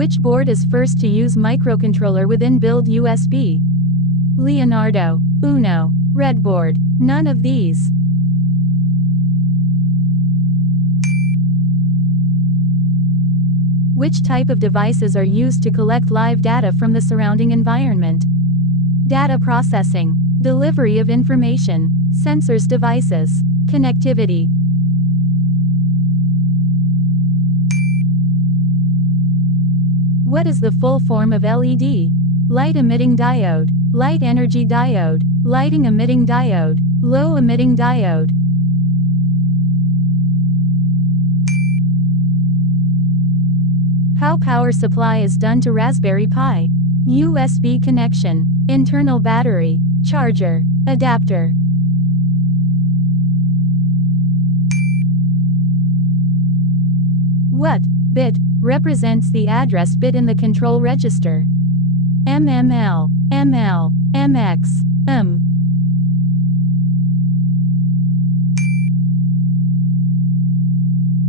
Which board is first to use microcontroller with inbuilt USB? Leonardo, Uno, Redboard, none of these. Which type of devices are used to collect live data from the surrounding environment? Data processing, delivery of information, sensors devices, connectivity. What is the full form of LED? Light emitting diode, light energy diode, lighting emitting diode, low emitting diode. How power supply is done to Raspberry Pi? USB connection, internal battery, charger, adapter. What bit represents the address bit in the control register? MML, ML, MX, M.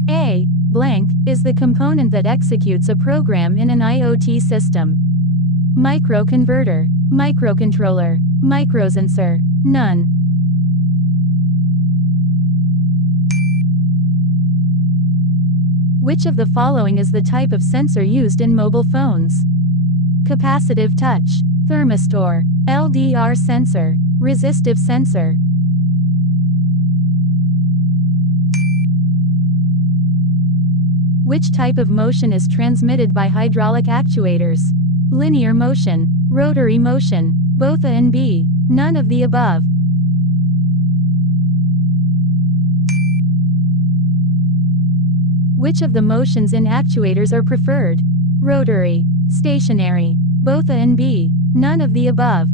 A blank is the component that executes a program in an IoT system. Microconverter, microcontroller, microsensor, none. Which of the following is the type of sensor used in mobile phones? Capacitive touch, thermistor, LDR sensor, resistive sensor. Which type of motion is transmitted by hydraulic actuators? Linear motion, rotary motion, both A and B, none of the above. Which of the motions in actuators are preferred? Rotary, stationary, both A and B, none of the above.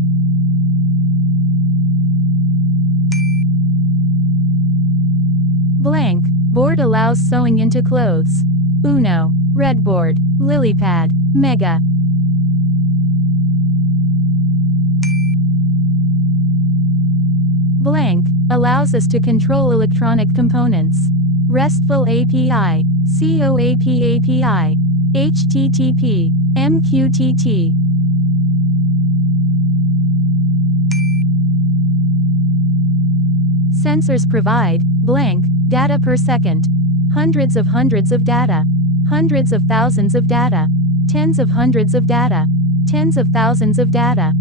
Blank board allows sewing into clothes. Uno, Redboard, Lilypad, Mega. Blank allows us to control electronic components. RESTful API, COAP API, HTTP, MQTT. Sensors provide blank data per second. Hundreds of data, hundreds of thousands of data, tens of hundreds of data, tens of thousands of data.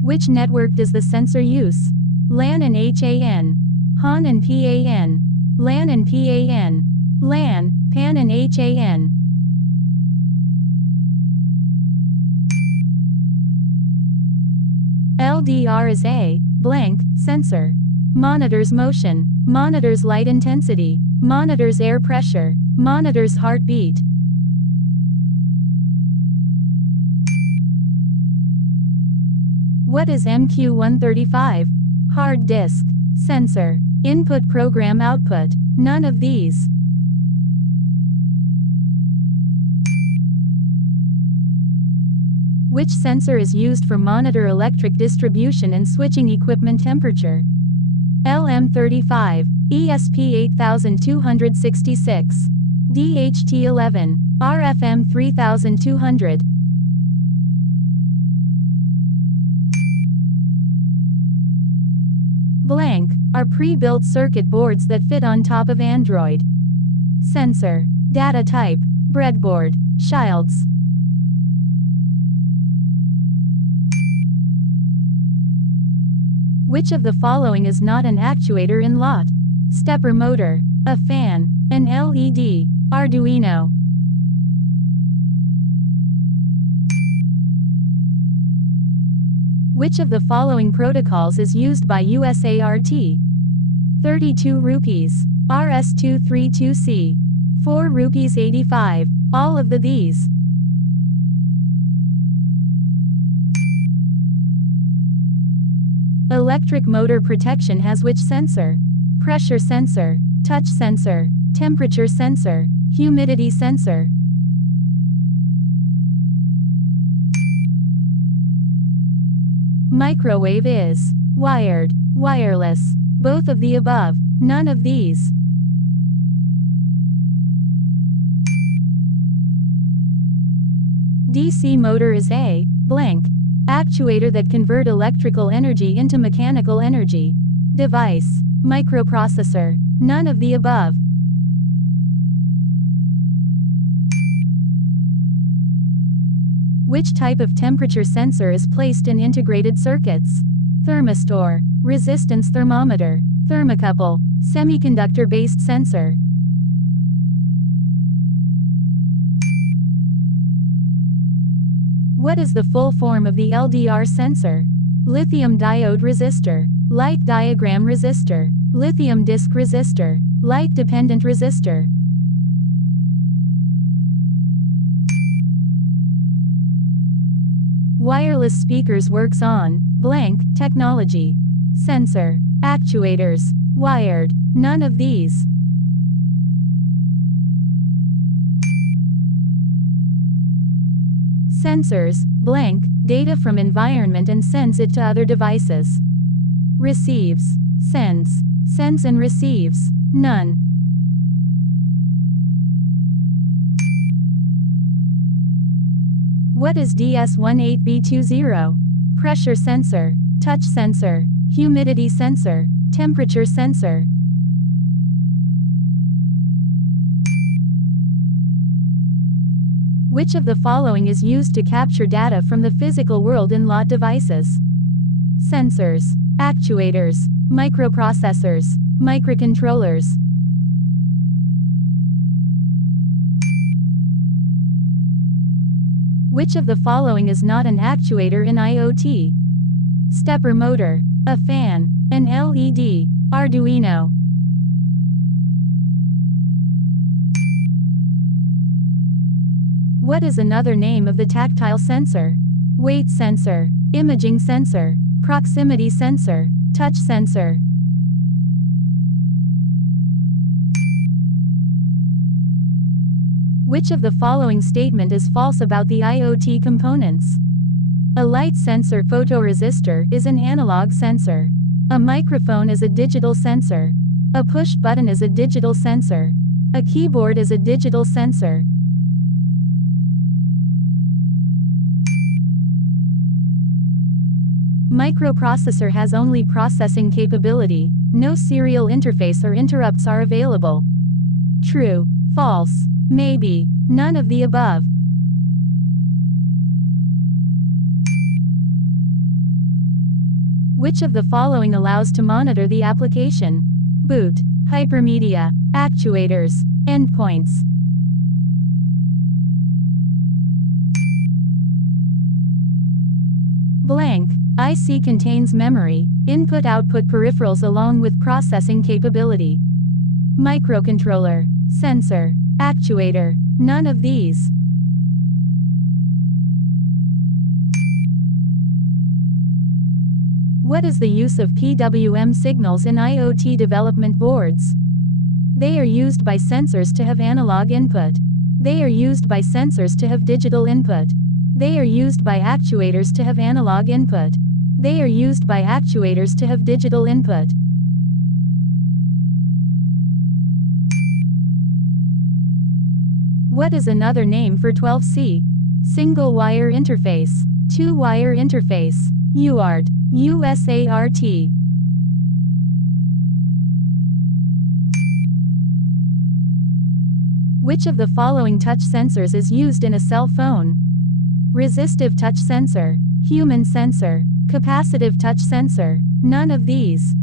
Which network does the sensor use? LAN and HAN, HAN and PAN, LAN and PAN, LAN, PAN and HAN. LDR is a blank sensor. Monitors motion, monitors light intensity, monitors air pressure, monitors heartbeat. What is MQ135? Hard disk, sensor, input program output, none of these. Which sensor is used for monitor electric distribution and switching equipment temperature? LM35, ESP8266, DHT11, RFM3200. Blank are pre-built circuit boards that fit on top of Android. Sensor, data type, breadboard, Shields. Which of the following is not an actuator in lot? Stepper motor, a fan, an LED, Arduino. Which of the following protocols is used by USART? 32 rupees, RS232C, 4 rupees 85, all of these. Electric motor protection has which sensor? Pressure sensor, touch sensor, temperature sensor, humidity sensor. Microwave is wired, wireless, both of the above, none of these. DC motor is a blank actuator that convert electrical energy into mechanical energy. Device. Microprocessor. None of the above. Which type of temperature sensor is placed in integrated circuits? Thermistor. Resistance thermometer. Thermocouple. Semiconductor-based sensor. What is the full form of the LDR sensor? Lithium diode resistor. Light diagram resistor. Lithium disk resistor. Light dependent resistor. Wireless speakers works on blank technology. Sensor. Actuators. Wired. None of these. Sensors, blank, data from environment and sends it to other devices. Receives. Sends. Sends and receives. None. What is DS18B20? Pressure sensor. Touch sensor. Humidity sensor. Temperature sensor. Which of the following is used to capture data from the physical world in lot devices? Sensors. Actuators. Microprocessors. Microcontrollers. Which of the following is not an actuator in IoT? Stepper motor. A fan. An LED. Arduino. What is another name of the tactile sensor? Weight sensor. Imaging sensor. Proximity sensor. Touch sensor. Which of the following statement is false about the IoT components? A light sensor photoresistor is an analog sensor. A microphone is a digital sensor. A push button is a digital sensor. A keyboard is a digital sensor. Microprocessor has only processing capability. No serial interface or interrupts are available. True. False. Maybe. None of the above. Which of the following allows to monitor the application? Boot. Hypermedia. Actuators. Endpoints. Blank. IC contains memory, input-output peripherals along with processing capability. Microcontroller. Sensor. Actuator. None of these. What is the use of PWM signals in IoT development boards? They are used by sensors to have analog input. They are used by sensors to have digital input. They are used by actuators to have analog input. They are used by actuators to have digital input. What is another name for 12C? Single wire interface. Two wire interface. UART. USART. Which of the following touch sensors is used in a cell phone? Resistive touch sensor. Human sensor. Capacitive touch sensor. None of these.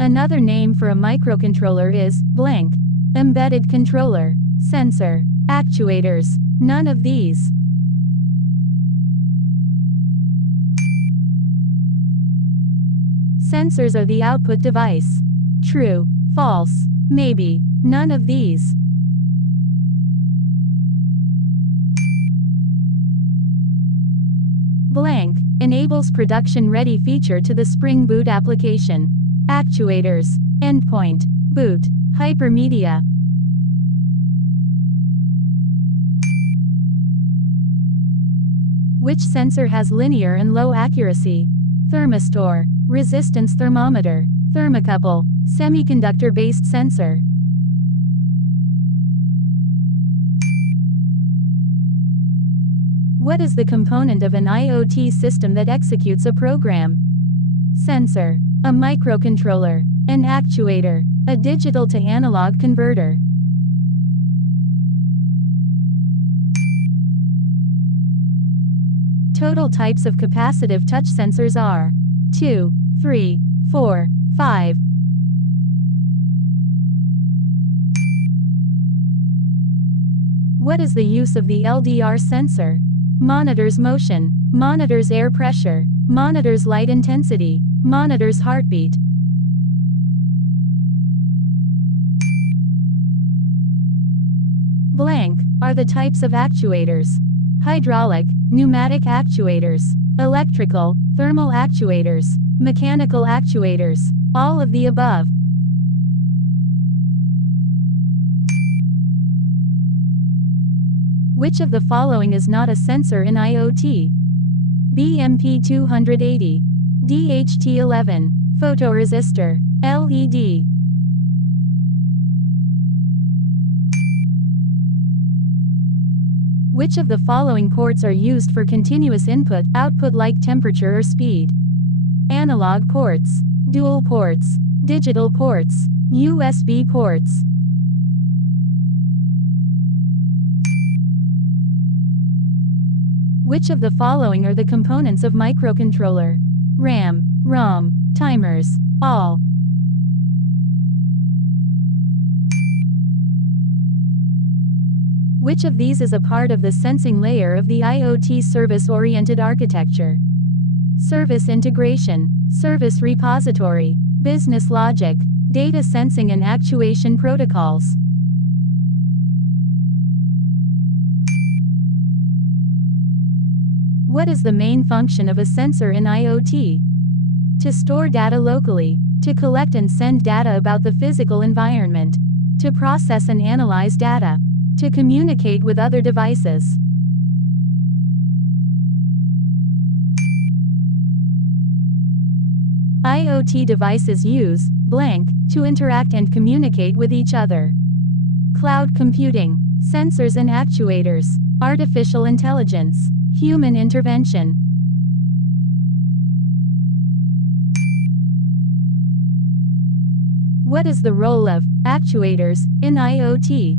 Another name for a microcontroller is blank. Embedded controller. Sensor. Actuators. None of these. Sensors are the output device. True. False. Maybe. None of these. Blank. Enables production-ready feature to the Spring Boot application. Actuators. Endpoint. Boot. Hypermedia. Which sensor has linear and low accuracy? Thermistor. Resistance thermometer. Thermocouple. Semiconductor-based sensor. What is the component of an IoT system that executes a program? Sensor. A microcontroller. An actuator. A digital to analog converter. Total types of capacitive touch sensors are 2, 3, 4, 5. What is the use of the LDR sensor? Monitors motion, monitors air pressure, monitors light intensity, monitors heartbeat. Blank are the types of actuators: hydraulic, pneumatic actuators, electrical, thermal actuators, mechanical actuators, all of the above. Which of the following is not a sensor in IoT? BMP280, DHT11, photoresistor, LED. Which of the following ports are used for continuous input-output like temperature or speed? Analog ports, dual ports, digital ports, USB ports. Which of the following are the components of microcontroller? RAM, ROM, timers, all. Which of these is a part of the sensing layer of the IoT service-oriented architecture? Service integration, service repository, business logic, data sensing and actuation protocols. What is the main function of a sensor in IoT? To store data locally, to collect and send data about the physical environment, to process and analyze data, to communicate with other devices. IoT devices use blank to interact and communicate with each other. Cloud computing, sensors and actuators, artificial intelligence, human intervention. What is the role of actuators in IoT?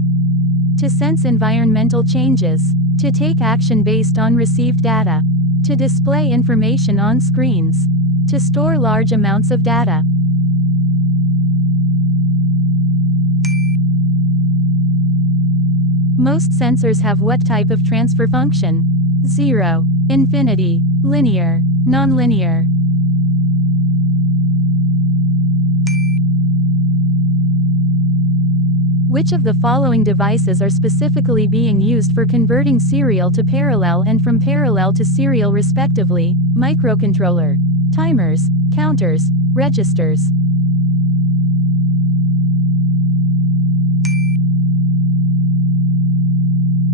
To sense environmental changes, to take action based on received data, to display information on screens, to store large amounts of data. Most sensors have what type of transfer function? 0, infinity, linear, nonlinear. Which of the following devices are specifically being used for converting serial to parallel and from parallel to serial respectively? Microcontroller, timers, counters, registers.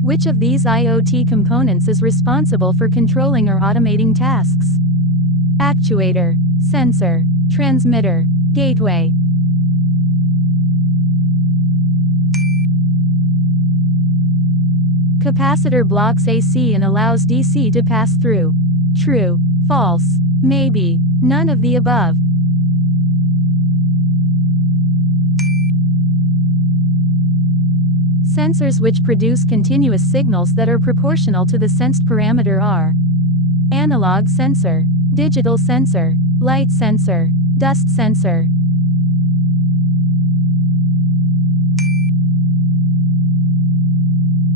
Which of these IoT components is responsible for controlling or automating tasks? Actuator, sensor, transmitter, gateway. Capacitor blocks AC and allows DC to pass through. True, false, maybe, none of the above. Sensors which produce continuous signals that are proportional to the sensed parameter are: analog sensor, digital sensor, light sensor, dust sensor.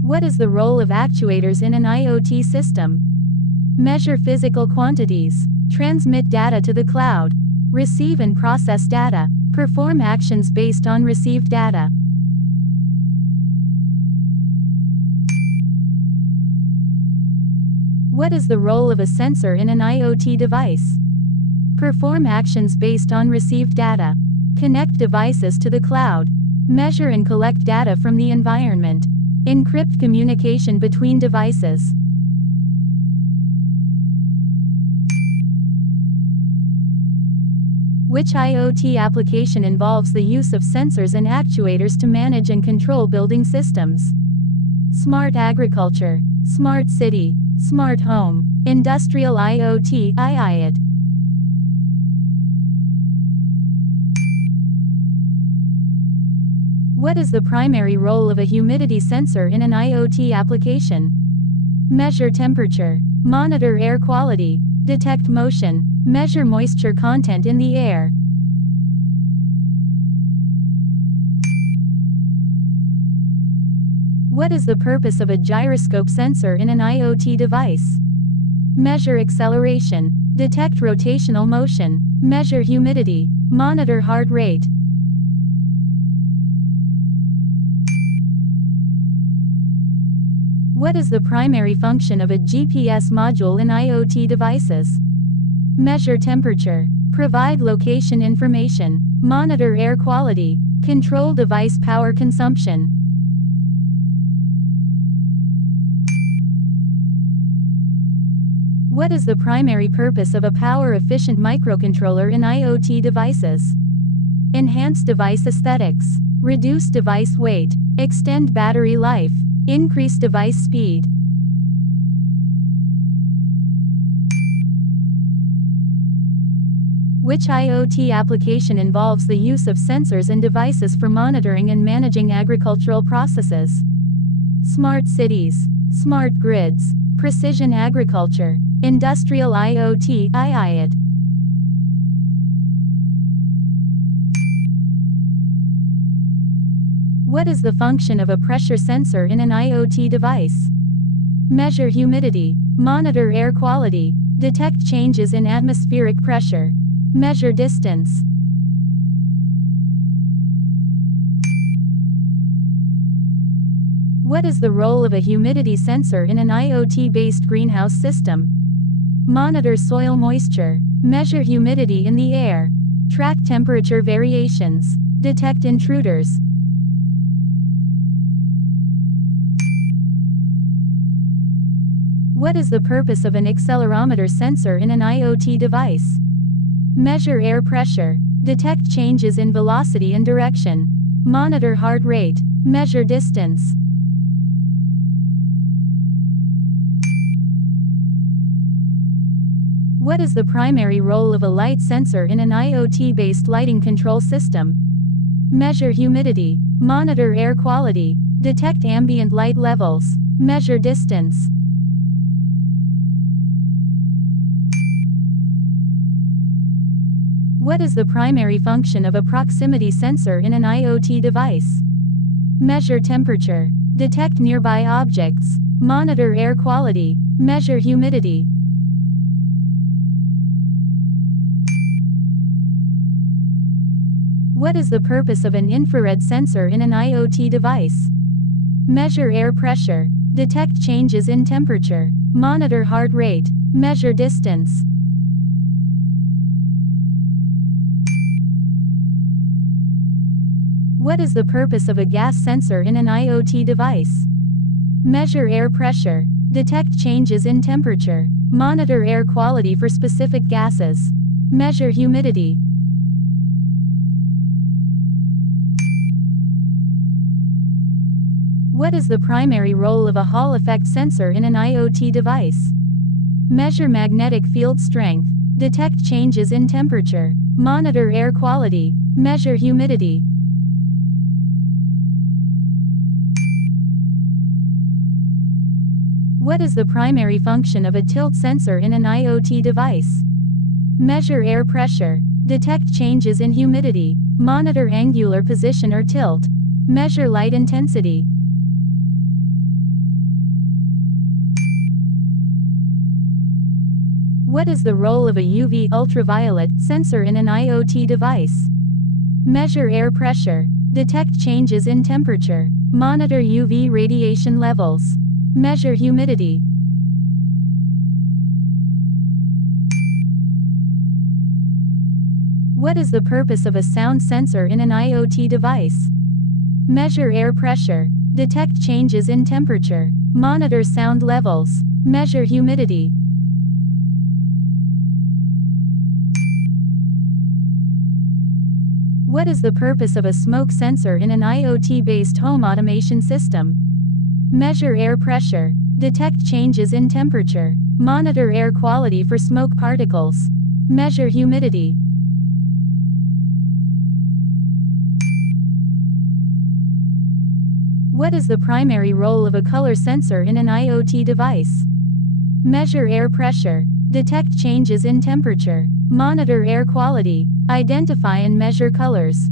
What is the role of actuators in an IoT system? Measure physical quantities, transmit data to the cloud, receive and process data, perform actions based on received data. What is the role of a sensor in an IoT device? Perform actions based on received data, connect devices to the cloud, measure and collect data from the environment, encrypt communication between devices. Which IoT application involves the use of sensors and actuators to manage and control building systems? Smart agriculture, smart city, Smart home, industrial IoT, IoT. What is the primary role of a humidity sensor in an IoT application? Measure temperature, monitor air quality, detect motion, measure moisture content in the air. What is the purpose of a gyroscope sensor in an IoT device? Measure acceleration, detect rotational motion, measure humidity, monitor heart rate. What is the primary function of a GPS module in IoT devices? Measure temperature, provide location information, monitor air quality, control device power consumption. What is the primary purpose of a power-efficient microcontroller in IoT devices? Enhance device aesthetics, reduce device weight, extend battery life, increase device speed. Which IoT application involves the use of sensors and devices for monitoring and managing agricultural processes? Smart cities, smart grids, precision agriculture, industrial IoT, IoT. What is the function of a pressure sensor in an IoT device? Measure humidity, monitor air quality, detect changes in atmospheric pressure, measure distance. What is the role of a humidity sensor in an IoT-based greenhouse system? Monitor soil moisture, measure humidity in the air, track temperature variations, detect intruders. What is the purpose of an accelerometer sensor in an IoT device? Measure air pressure, detect changes in velocity and direction, monitor heart rate, measure distance. What is the primary role of a light sensor in an IoT-based lighting control system? Measure humidity, monitor air quality, detect ambient light levels, measure distance. What is the primary function of a proximity sensor in an IoT device? Measure temperature, detect nearby objects, monitor air quality, measure humidity. What is the purpose of an infrared sensor in an IoT device? Measure air pressure, detect changes in temperature, monitor heart rate, measure distance. What is the purpose of a gas sensor in an IoT device? Measure air pressure, detect changes in temperature, monitor air quality for specific gases, measure humidity. What is the primary role of a Hall effect sensor in an IoT device? Measure magnetic field strength, detect changes in temperature, monitor air quality, measure humidity. What is the primary function of a tilt sensor in an IoT device? Measure air pressure, detect changes in humidity, monitor angular position or tilt, measure light intensity. What is the role of a UV ultraviolet sensor in an IoT device? Measure air pressure, detect changes in temperature, monitor UV radiation levels, measure humidity. What is the purpose of a sound sensor in an IoT device? Measure air pressure, detect changes in temperature, monitor sound levels, measure humidity. What is the purpose of a smoke sensor in an IoT-based home automation system? Measure air pressure, Detect changes in temperature. Monitor air quality for smoke particles. Measure humidity. What is the primary role of a color sensor in an IoT device? Measure air pressure. Detect changes in temperature. Monitor air quality. Identify and measure colors.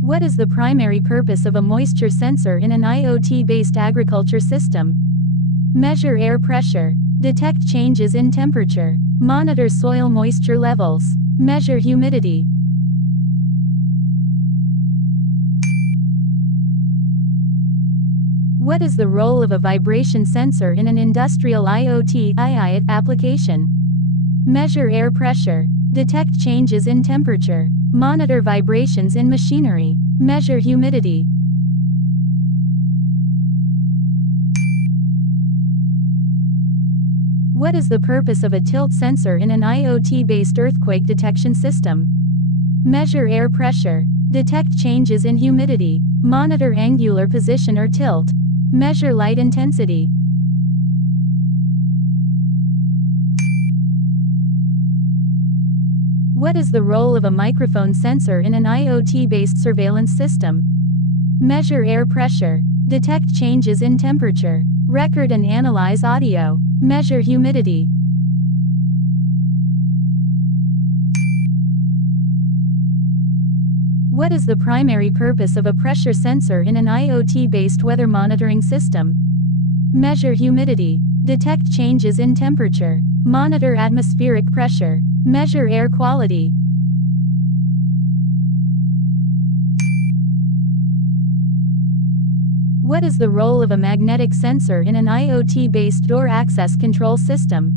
What is the primary purpose of a moisture sensor in an IoT-based agriculture system? Measure air pressure. Detect changes in temperature. Monitor soil moisture levels. Measure humidity. What is the role of a vibration sensor in an industrial IoT application? Measure air pressure. Detect changes in temperature. Monitor vibrations in machinery. Measure humidity. What is the purpose of a tilt sensor in an IoT-based earthquake detection system? Measure air pressure. Detect changes in humidity. Monitor angular position or tilt. Measure light intensity. What is the role of a microphone sensor in an IoT-based surveillance system? Measure air pressure. Detect changes in temperature. Record and analyze audio. Measure humidity. What is the primary purpose of a pressure sensor in an IoT-based weather monitoring system? Measure humidity. Detect changes in temperature. Monitor atmospheric pressure. Measure air quality. What is the role of a magnetic sensor in an IoT-based door access control system?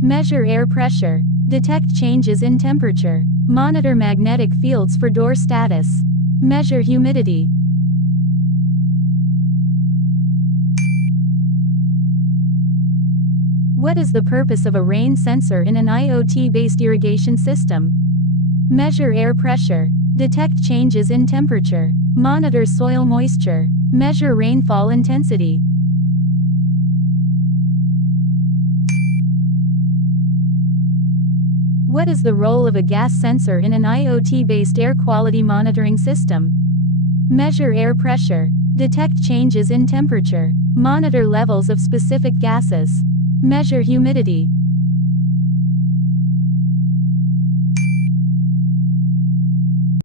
Measure air pressure. Detect changes in temperature. Monitor magnetic fields for door status. Measure humidity. What is the purpose of a rain sensor in an IoT-based irrigation system? Measure air pressure. Detect changes in temperature. Monitor soil moisture. Measure rainfall intensity. What is the role of a gas sensor in an IoT-based air quality monitoring system? Measure air pressure. Detect changes in temperature. Monitor levels of specific gases. Measure humidity.